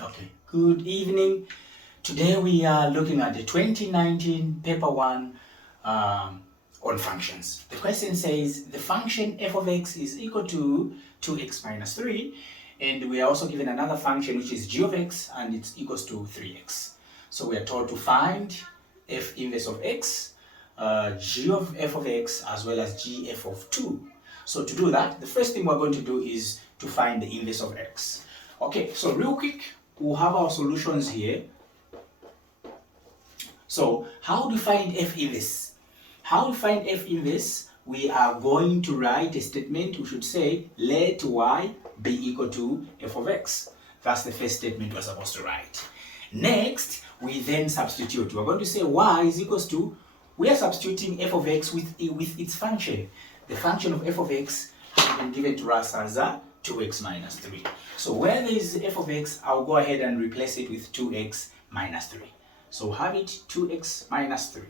Okay, good evening. Today we are looking at the 2019 paper 1 on functions. The question says the function f of x is equal to 2x minus 3, and we are also given another function which is g of x, and it's equals to 3x. So we are told to find f inverse of x, g of f of x, as well as g f of 2. So to do that, the first thing we're going to do is to find the inverse of x. Okay, so real quick, we'll have our solutions here. So how do you find f inverse? How to find f inverse? We are going to write a statement. We should say let y be equal to f of x. That's the first statement we're supposed to write. Next, we then substitute. We're going to say y is equals to, we are substituting f of x with its function. The function of f of x has been given to us as 2x minus 3. So where there is f of x, I'll go ahead and replace it with 2x minus 3. So have it 2x minus 3.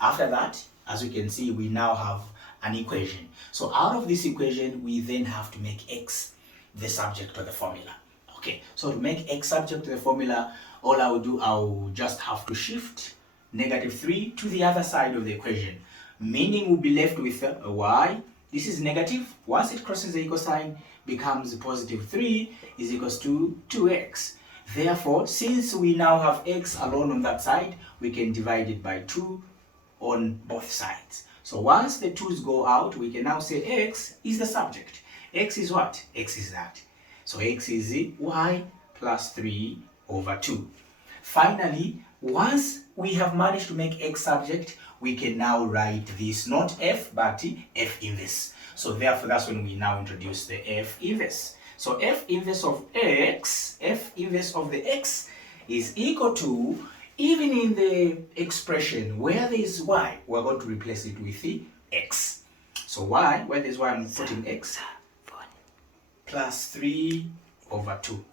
After that, as you can see, we now have an equation. So out of this equation, we then have to make x the subject of the formula. Okay, so to make x subject to the formula, all I will do, I will just have to shift -3 to the other side of the equation, meaning we'll be left with a y. This is negative. Once it crosses the equal sign, becomes positive 3 is equals to 2x. Therefore, since we now have x alone on that side, we can divide it by 2 on both sides. So once the 2's go out, we can now say x is the subject. X is what? X is that. So x is y plus 3 over 2. Finally, once we have managed to make x subject, we can now write this, not f, but f inverse. So therefore, that's when we now introduce the f inverse. So f inverse of x, f inverse of the x is equal to, even in the expression where there is y, we're going to replace it with the x. So y, where there is y, I'm putting x, plus 3 over 2.